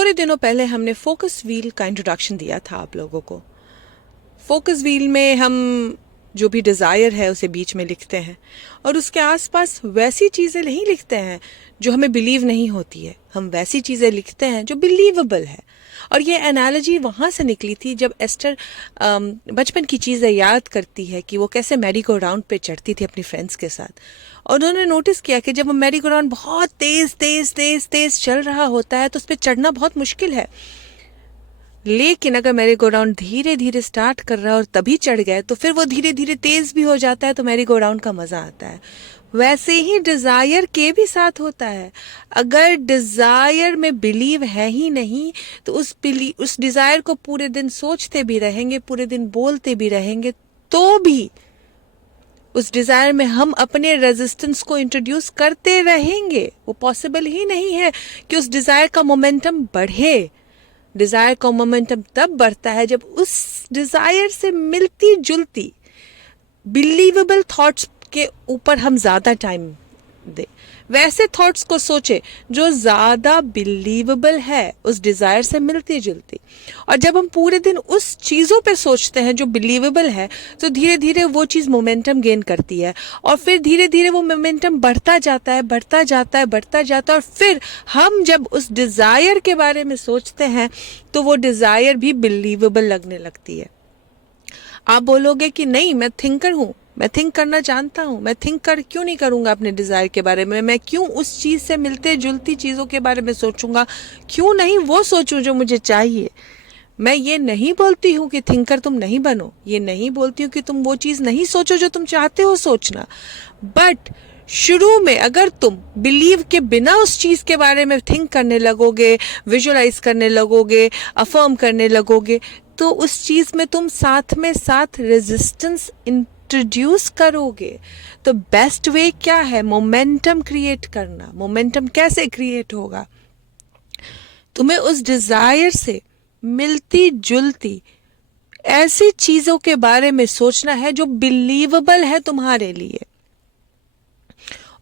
थोड़े दिनों पहले हमने फोकस व्हील का इंट्रोडक्शन दिया था आप लोगों को। फोकस व्हील में हम जो भी डिज़ायर है उसे बीच में लिखते हैं और उसके आसपास वैसी चीज़ें नहीं लिखते हैं जो हमें बिलीव नहीं होती है, हम वैसी चीज़ें लिखते हैं जो बिलीवेबल है। और ये एनालॉजी वहाँ से निकली थी जब एस्टर बचपन की चीज़ें याद करती है कि वो कैसे मैरी गो राउंड पे चढ़ती थी अपनी फ्रेंड्स के साथ, और उन्होंने नोटिस किया कि जब वो मैरी गो राउंड बहुत तेज़ तेज़ तेज़ तेज़ चल रहा होता है तो उस पर चढ़ना बहुत मुश्किल है, लेकिन अगर मैरी गो राउंड धीरे धीरे स्टार्ट कर रहा है और तभी चढ़ गए तो फिर वो धीरे धीरे तेज भी हो जाता है, तो मैरी गो राउंड का मजा आता है। वैसे ही डिजायर के भी साथ होता है। अगर डिजायर में बिलीव है ही नहीं तो उस डिजायर को पूरे दिन सोचते भी रहेंगे, पूरे दिन बोलते भी रहेंगे, तो भी उस डिजायर में हम अपने रेजिस्टेंस को इंट्रोड्यूस करते रहेंगे। वो पॉसिबल ही नहीं है कि उस डिजायर का मोमेंटम बढ़े। डिजायर का मोमेंटम तब बढ़ता है जब उस डिजायर से मिलती जुलती बिलीवेबल थॉट्स के ऊपर हम ज्यादा टाइम दे, वैसे थॉट्स को सोचे जो ज्यादा बिलीवेबल है, उस डिजायर से मिलती जुलती। और जब हम पूरे दिन उस चीजों पे सोचते हैं जो बिलीवेबल है तो धीरे धीरे वो चीज मोमेंटम गेन करती है और फिर धीरे धीरे वो मोमेंटम बढ़ता जाता है, बढ़ता जाता है, बढ़ता जाता है। और फिर हम जब उस डिजायर के बारे में सोचते हैं तो वो डिजायर भी बिलीवेबल लगने लगती है। आप बोलोगे कि नहीं, मैं थिंकर हूं, मैं थिंक करना जानता हूं, मैं थिंक कर क्यों नहीं करूंगा अपने डिजायर के बारे में, मैं क्यों उस चीज से मिलते जुलती चीजों के बारे में सोचूंगा, क्यों नहीं वो सोचूं जो मुझे चाहिए। मैं ये नहीं बोलती हूँ कि थिंकर तुम नहीं बनो, ये नहीं बोलती हूँ कि तुम वो चीज नहीं सोचो जो तुम चाहते हो सोचना, बट शुरू में अगर तुम बिलीव के बिना उस चीज के बारे में थिंक करने लगोगे, विजुअलाइज करने लगोगे, अफर्म करने लगोगे, तो उस चीज में तुम साथ में साथ रेजिस्टेंस इंट्रोड्यूस करोगे। तो बेस्ट वे क्या है? मोमेंटम क्रिएट करना। मोमेंटम कैसे क्रिएट होगा? तुम्हें उस डिजायर से मिलती जुलती ऐसी चीजों के बारे में सोचना है जो बिलीवेबल है तुम्हारे लिए।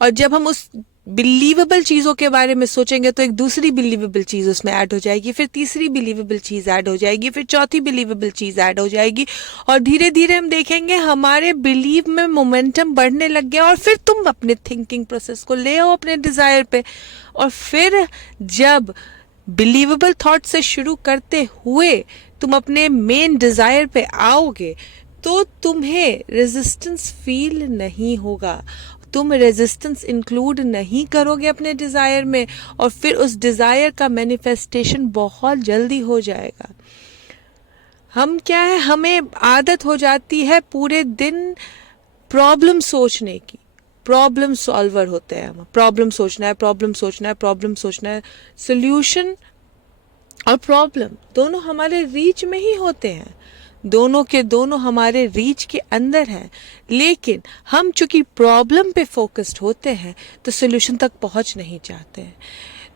और जब हम उस बिलीवेबल चीजों के बारे में सोचेंगे तो एक दूसरी बिलीवेबल चीज उसमें ऐड हो जाएगी, फिर तीसरी बिलीवेबल चीज ऐड हो जाएगी, फिर चौथी बिलीवेबल चीज ऐड हो जाएगी, और धीरे धीरे हम देखेंगे हमारे बिलीव में मोमेंटम बढ़ने लग गया। और फिर तुम अपने थिंकिंग प्रोसेस को ले आओ अपने डिजायर पे, और फिर जब बिलीवेबल थॉट से शुरू करते हुए तुम अपने मेन डिजायर पे आओगे तो तुम्हें रेजिस्टेंस फील नहीं होगा, तुम रेजिस्टेंस इंक्लूड नहीं करोगे अपने डिजायर में, और फिर उस डिजायर का मैनिफेस्टेशन बहुत जल्दी हो जाएगा। हम क्या है, हमें आदत हो जाती है पूरे दिन प्रॉब्लम सोचने की, प्रॉब्लम सॉल्वर होते हैं हम, प्रॉब्लम सोचना है, प्रॉब्लम सोचना है, प्रॉब्लम सोचना है। सोल्यूशन और प्रॉब्लम दोनों हमारे रीच में ही होते हैं, दोनों के दोनों हमारे रीच के अंदर हैं, लेकिन हम चूंकि प्रॉब्लम पे फोकस्ड होते हैं तो सोल्यूशन तक पहुंच नहीं चाहते हैं।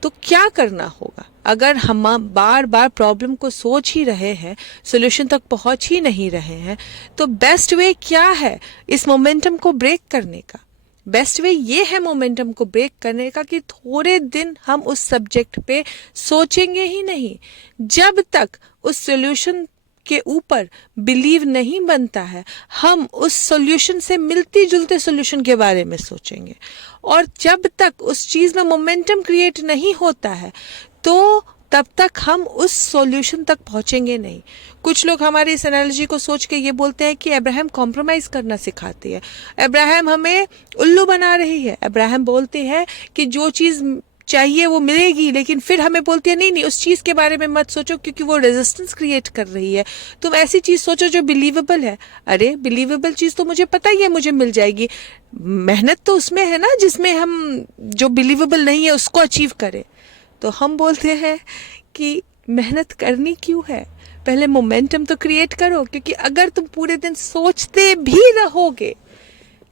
तो क्या करना होगा? अगर हम बार बार प्रॉब्लम को सोच ही रहे हैं, सोल्यूशन तक पहुंच ही नहीं रहे हैं, तो बेस्ट वे क्या है इस मोमेंटम को ब्रेक करने का? बेस्ट वे ये है मोमेंटम को ब्रेक करने का कि थोड़े दिन हम उस सब्जेक्ट पे सोचेंगे ही नहीं, जब तक उस सोल्यूशन के ऊपर बिलीव नहीं बनता है हम उस सॉल्यूशन से मिलती जुलते सॉल्यूशन के बारे में सोचेंगे। और जब तक उस चीज में मोमेंटम क्रिएट नहीं होता है तो तब तक हम उस सॉल्यूशन तक पहुंचेंगे नहीं। कुछ लोग हमारी इस एनालॉजी को सोच के ये बोलते हैं कि अब्राहम कॉम्प्रोमाइज करना सिखाती है, अब्राहम हमें उल्लू बना रही है। अब्राहम बोलते हैं कि जो चीज चाहिए वो मिलेगी, लेकिन फिर हमें बोलती है नहीं नहीं उस चीज के बारे में मत सोचो क्योंकि वो रेजिस्टेंस क्रिएट कर रही है, तुम ऐसी चीज सोचो जो बिलीवेबल है। अरे बिलीवेबल चीज तो मुझे पता ही है मुझे मिल जाएगी, मेहनत तो उसमें है ना जिसमें हम जो बिलीवेबल नहीं है उसको अचीव करें। तो हम बोलते हैं कि मेहनत करनी क्यों है, पहले मोमेंटम तो क्रिएट करो, क्योंकि अगर तुम पूरे दिन सोचते भी रहोगे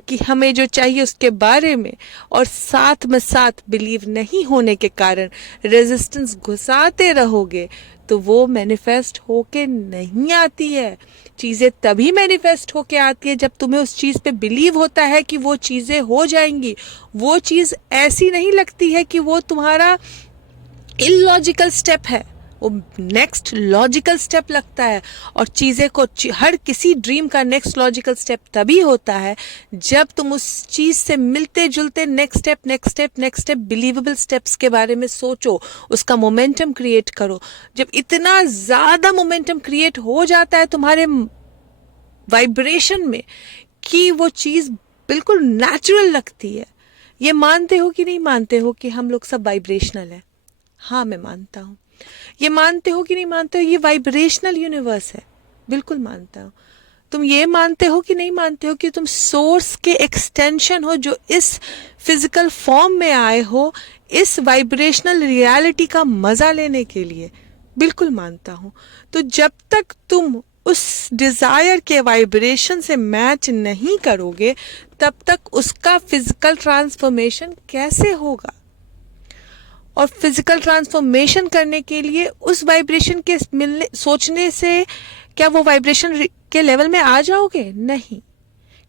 कि हमें जो चाहिए उसके बारे में और साथ में साथ बिलीव नहीं होने के कारण रेजिस्टेंस घुसाते रहोगे तो वो मैनिफेस्ट होके नहीं आती है। चीज़ें तभी मैनिफेस्ट होके आती है जब तुम्हें उस चीज़ पे बिलीव होता है कि वो चीज़ें हो जाएंगी। वो चीज़ ऐसी नहीं लगती है कि वो तुम्हारा इलॉजिकल स्टेप है, वो नेक्स्ट लॉजिकल स्टेप लगता है। और चीज़ें को हर किसी ड्रीम का नेक्स्ट लॉजिकल स्टेप तभी होता है जब तुम उस चीज़ से मिलते जुलते नेक्स्ट स्टेप बिलीवेबल स्टेप्स के बारे में सोचो, उसका मोमेंटम क्रिएट करो। जब इतना ज़्यादा मोमेंटम क्रिएट हो जाता है तुम्हारे वाइब्रेशन में कि वो चीज़ बिल्कुल नेचुरल लगती है। ये मानते हो कि नहीं मानते हो कि हम लोग सब वाइब्रेशनल हैं? हाँ, मैं मानता हूँ। ये मानते हो कि नहीं मानते हो ये वाइब्रेशनल यूनिवर्स है? बिल्कुल मानता हूँ। तुम ये मानते हो कि नहीं मानते हो कि तुम सोर्स के एक्सटेंशन हो, जो इस फिजिकल फॉर्म में आए हो इस वाइब्रेशनल रियलिटी का मजा लेने के लिए? बिल्कुल मानता हूँ। तो जब तक तुम उस डिजायर के वाइब्रेशन से मैच नहीं करोगे तब तक उसका फिजिकल ट्रांसफॉर्मेशन कैसे होगा? और फिजिकल ट्रांसफॉर्मेशन करने के लिए उस वाइब्रेशन के मिलने सोचने से क्या वो वाइब्रेशन के लेवल में आ जाओगे? नहीं,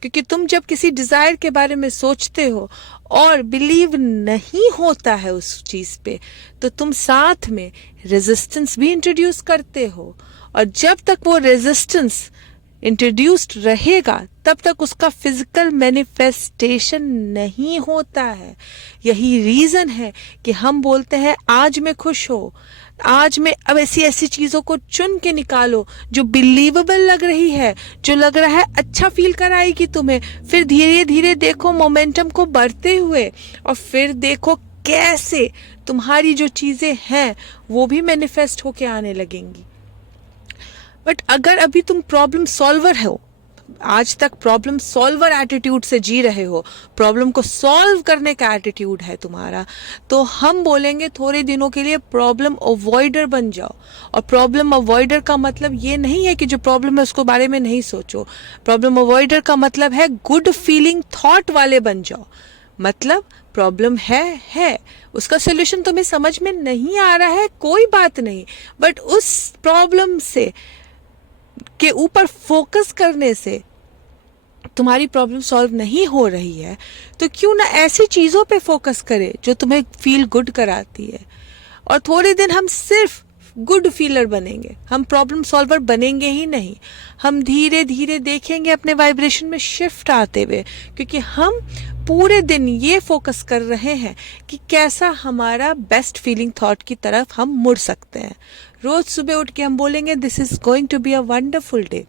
क्योंकि तुम जब किसी डिजायर के बारे में सोचते हो और बिलीव नहीं होता है उस चीज पे, तो तुम साथ में रेजिस्टेंस भी इंट्रोड्यूस करते हो। और जब तक वो रेजिस्टेंस इंट्रोड्यूस्ड रहेगा तब तक उसका फिजिकल मैनिफेस्टेशन नहीं होता है। यही रीजन है कि हम बोलते हैं आज मैं खुश हो, आज में अब ऐसी ऐसी चीजों को चुन के निकालो जो बिलीवेबल लग रही है, जो लग रहा है अच्छा फील कराएगी तुम्हें। फिर धीरे धीरे देखो मोमेंटम को बढ़ते हुए, और फिर देखो कैसे तुम्हारी जो चीजें हैं वो भी मैनिफेस्ट होके आने लगेंगी। बट अगर अभी तुम प्रॉब्लम सॉल्वर हो, आज तक प्रॉब्लम सॉल्वर एटीट्यूड से जी रहे हो, प्रॉब्लम को सॉल्व करने का एटीट्यूड है तुम्हारा, तो हम बोलेंगे थोड़े दिनों के लिए प्रॉब्लम अवॉइडर बन जाओ। और प्रॉब्लम अवॉइडर का मतलब ये नहीं है कि जो प्रॉब्लम है उसको बारे में नहीं सोचो। प्रॉब्लम अवॉइडर का मतलब है गुड फीलिंग थॉट वाले बन जाओ। मतलब प्रॉब्लम है, उसका सोल्यूशन तुम्हें समझ में नहीं आ रहा है, कोई बात नहीं, बट उस प्रॉब्लम से के ऊपर फोकस करने से तुम्हारी प्रॉब्लम सॉल्व नहीं हो रही है, तो क्यों ना ऐसी चीजों पे फोकस करे जो तुम्हें फील गुड कराती है। और थोड़े दिन हम सिर्फ गुड फीलर बनेंगे, हम प्रॉब्लम सॉल्वर बनेंगे ही नहीं। हम धीरे धीरे देखेंगे अपने वाइब्रेशन में शिफ्ट आते हुए, क्योंकि हम पूरे दिन ये फोकस कर रहे हैं कि कैसा हमारा बेस्ट फीलिंग थॉट की तरफ हम मुड़ सकते हैं। रोज सुबह उठ के हम बोलेंगे this is going to be a wonderful day.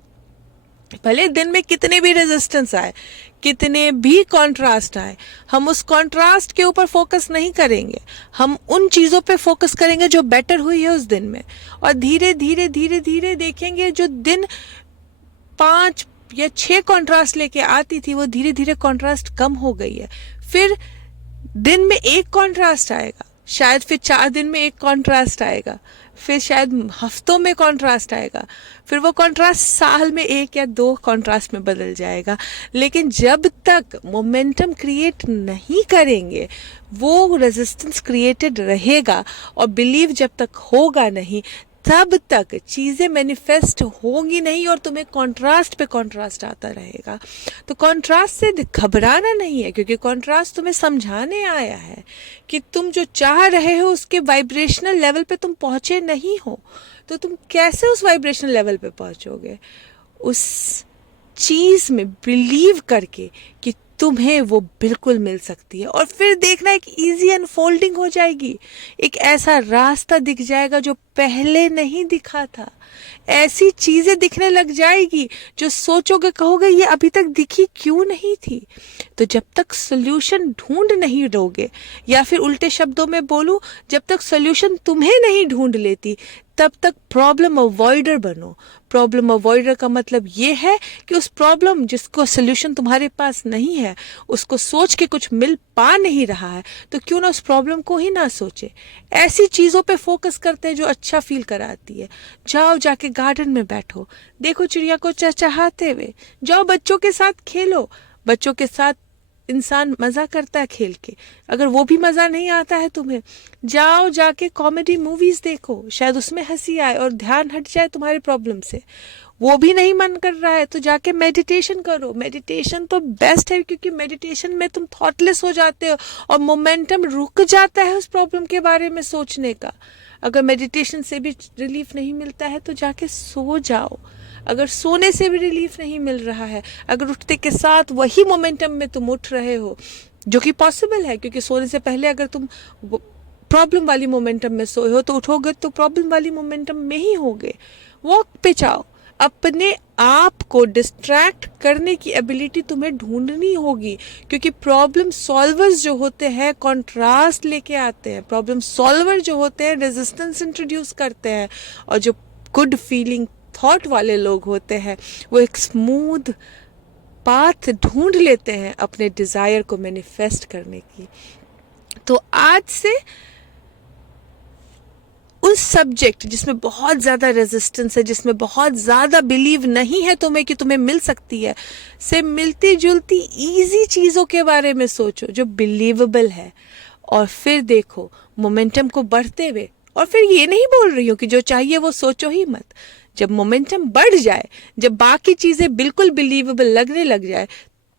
भले दिन में कितने भी रेजिस्टेंस आए, कितने भी कॉन्ट्रास्ट आए, हम उस कॉन्ट्रास्ट के ऊपर फोकस नहीं करेंगे। हम उन चीज़ों पे फोकस करेंगे जो बेटर हुई है उस दिन में। और धीरे धीरे धीरे धीरे देखेंगे जो दिन 5 या 6 कॉन्ट्रास्ट लेके आती थी वो धीरे धीरे कॉन्ट्रास्ट कम हो गई है। फिर दिन में 1 कॉन्ट्रास्ट आएगा, शायद फिर 4 दिन में 1 कॉन्ट्रास्ट आएगा, फिर शायद हफ्तों में कॉन्ट्रास्ट आएगा, फिर वो कॉन्ट्रास्ट साल में 1 या 2 कॉन्ट्रास्ट में बदल जाएगा। लेकिन जब तक मोमेंटम क्रिएट नहीं करेंगे वो रेजिस्टेंस क्रिएटेड रहेगा, और बिलीव जब तक होगा नहीं तब तक चीज़ें मैनिफेस्ट होंगी नहीं, और तुम्हें कॉन्ट्रास्ट पे कॉन्ट्रास्ट आता रहेगा। तो कॉन्ट्रास्ट से घबराना नहीं है, क्योंकि कॉन्ट्रास्ट तुम्हें समझाने आया है कि तुम जो चाह रहे हो उसके वाइब्रेशनल लेवल पे तुम पहुंचे नहीं हो। तो तुम कैसे उस वाइब्रेशनल लेवल पे पहुंचोगे? उस चीज़ में बिलीव करके कि तुम्हें वो बिल्कुल मिल सकती है, और फिर देखना एक इजी अनफोल्डिंग हो जाएगी। एक ऐसा रास्ता दिख जाएगा जो पहले नहीं दिखा था। ऐसी चीजें दिखने लग जाएगी जो सोचोगे, कहोगे ये अभी तक दिखी क्यों नहीं थी। तो जब तक सोल्यूशन ढूंढ नहीं लोगे, या फिर उल्टे शब्दों में बोलूं, जब तक सोल्यूशन तुम्हें नहीं ढूंढ लेती तब तक प्रॉब्लम अवॉइडर बनो। प्रॉब्लम अवॉइडर का मतलब ये है कि उस प्रॉब्लम जिसको सोल्यूशन तुम्हारे पास नहीं है उसको सोच के कुछ मिल पा नहीं रहा है, तो क्यों ना उस प्रॉब्लम को ही ना सोचे। ऐसी चीज़ों पे फोकस करते हैं जो अच्छा फील कराती है। जाओ जाके गार्डन में बैठो, देखो चिड़िया को चहचहाते हुए, जाओ बच्चों के साथ खेलो। बच्चों के साथ इंसान मज़ा करता है खेल के। अगर वो भी मज़ा नहीं आता है तुम्हें, जाओ जाके कॉमेडी मूवीज़ देखो, शायद उसमें हंसी आए और ध्यान हट जाए तुम्हारे प्रॉब्लम से। वो भी नहीं मन कर रहा है तो जाके मेडिटेशन करो। मेडिटेशन तो बेस्ट है, क्योंकि मेडिटेशन में तुम थॉटलेस हो जाते हो और मोमेंटम रुक जाता है उस प्रॉब्लम के बारे में सोचने का। अगर मेडिटेशन से भी रिलीफ नहीं मिलता है तो जाके सो जाओ। अगर सोने से भी रिलीफ नहीं मिल रहा है, अगर उठते के साथ वही मोमेंटम में तुम उठ रहे हो, जो कि पॉसिबल है, क्योंकि सोने से पहले अगर तुम प्रॉब्लम वाली मोमेंटम में सोए हो तो उठोगे तो प्रॉब्लम वाली मोमेंटम में ही होगे। वॉक पे जाओ। अपने आप को डिस्ट्रैक्ट करने की एबिलिटी तुम्हें ढूंढनी होगी, क्योंकि प्रॉब्लम सॉल्वर्स जो होते हैं कॉन्ट्रास्ट लेके आते हैं। प्रॉब्लम सॉल्वर जो होते हैं रेजिस्टेंस इंट्रोड्यूस करते हैं, और जो गुड फीलिंग थॉट वाले लोग होते हैं वो एक स्मूथ पाथ ढूंढ लेते हैं अपने डिजायर को मैनिफेस्ट करने की। तो आज से उस सब्जेक्ट जिसमें बहुत ज़्यादा रेजिस्टेंस है, जिसमें बहुत ज़्यादा बिलीव नहीं है तुम्हें कि तुम्हें मिल सकती है, से मिलती जुलती इजी चीज़ों के बारे में सोचो जो बिलीवेबल है, और फिर देखो मोमेंटम को बढ़ते हुए। और फिर ये नहीं बोल रही हूँ कि जो चाहिए वो सोचो ही मत। जब मोमेंटम बढ़ जाए, जब बाकी चीज़ें बिल्कुल बिलीवेबल लगने लग जाए,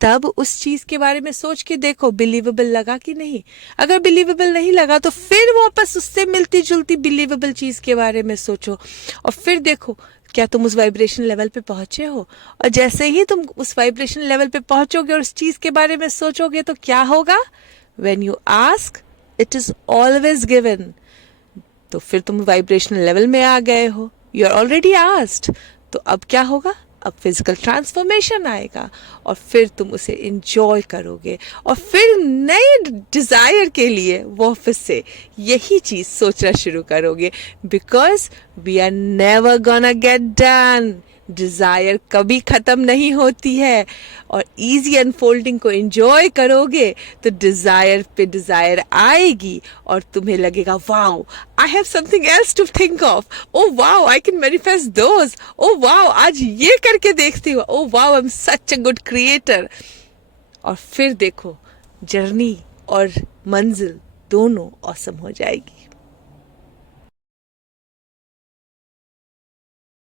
तब उस चीज़ के बारे में सोच के देखो बिलीवेबल लगा कि नहीं। अगर बिलीवेबल नहीं लगा तो फिर वापस उससे मिलती जुलती बिलीवेबल चीज़ के बारे में सोचो, और फिर देखो क्या तुम उस वाइब्रेशन लेवल पे पहुंचे हो। और जैसे ही तुम उस वाइब्रेशन लेवल पे पहुंचोगे और उस चीज़ के बारे में सोचोगे तो क्या होगा? When you ask it is always given. तो फिर तुम वाइब्रेशनल लेवल में आ गए हो, यू आर ऑलरेडी आस्क्ड। तो अब क्या होगा? अब फिजिकल ट्रांसफॉर्मेशन आएगा, और फिर तुम उसे इंजॉय करोगे, और फिर नए डिज़ायर के वो वापस से यही चीज़ सोचना शुरू करोगे। Because we are never gonna get done. Desire कभी ख़त्म नहीं होती है, और इजी अनफोल्डिंग को एंजॉय करोगे तो डिज़ायर पे डिज़ायर आएगी, और तुम्हें लगेगा wow I have something else to think of, oh wow I can manifest those, oh wow आज ये करके देखती हूँ, oh wow I am such a good creator. और फिर देखो जर्नी और मंजिल दोनों ऑसम हो जाएगी।